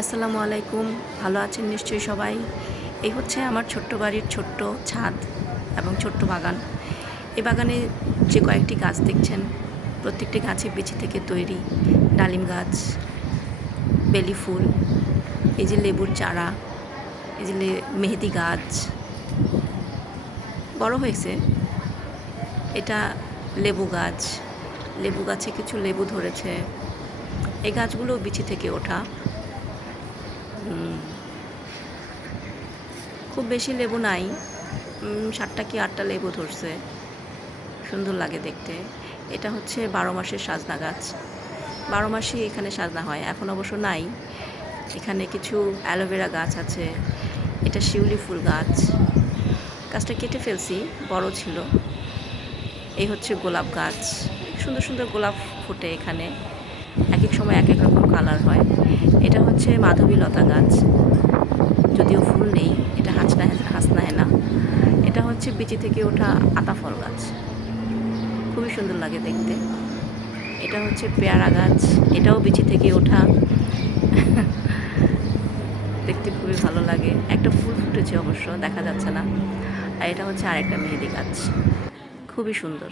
আসসালামু আলাইকুম। ভালো আছেন নিশ্চয়ই সবাই। এই হচ্ছে আমার ছোট্ট বাড়ির ছোট্ট ছাদ এবং ছোট্ট বাগান। এই বাগানে যে কয়েকটি গাছ দেখছেন, প্রত্যেকটি গাছের বিচি থেকে তৈরি। ডালিম গাছ, বেলি ফুল, এই যে লেবুর চারা, এই যে মেহেদি গাছ বড় হয়েছে। এটা লেবু গাছ, লেবু গাছে কিছু লেবু ধরেছে। এই গাছগুলো বিচি থেকে ওঠা। খুব বেশি লেবু নাই, 7টা কি 8টা লেবু ধরছে। সুন্দর লাগে দেখতে। এটা হচ্ছে 12 মাসের সাজনা গাছ। 12 মাসই এখানে সাজনা হয়, এখন অবশ্য নাই। এখানে কিছু অ্যালোভেরা গাছ আছে। এটা শিউলি ফুল গাছ, গাছটা কেটে ফেলছি, বড় ছিল। এই হচ্ছে গোলাপ গাছ, সুন্দর সুন্দর গোলাপ ফোটে এখানে, এক এক সময় এক এক রকম কালার হয়। এটা হচ্ছে মাধবীলতা গাছ, যদিও ফুল নেই। এটা হাসনাহেনা। এটা হচ্ছে বিচি থেকে ওঠা আতা ফল গাছ, খুবই সুন্দর লাগে দেখতে। এটা হচ্ছে পেয়ারা গাছ, এটাও বিচি থেকে ওঠা, দেখতে খুবই ভালো লাগে। একটা ফুল ফুটেছে, অবশ্য দেখা যাচ্ছে না। আর এটা হচ্ছে আরেকটা মেহেদি গাছ, খুবই সুন্দর।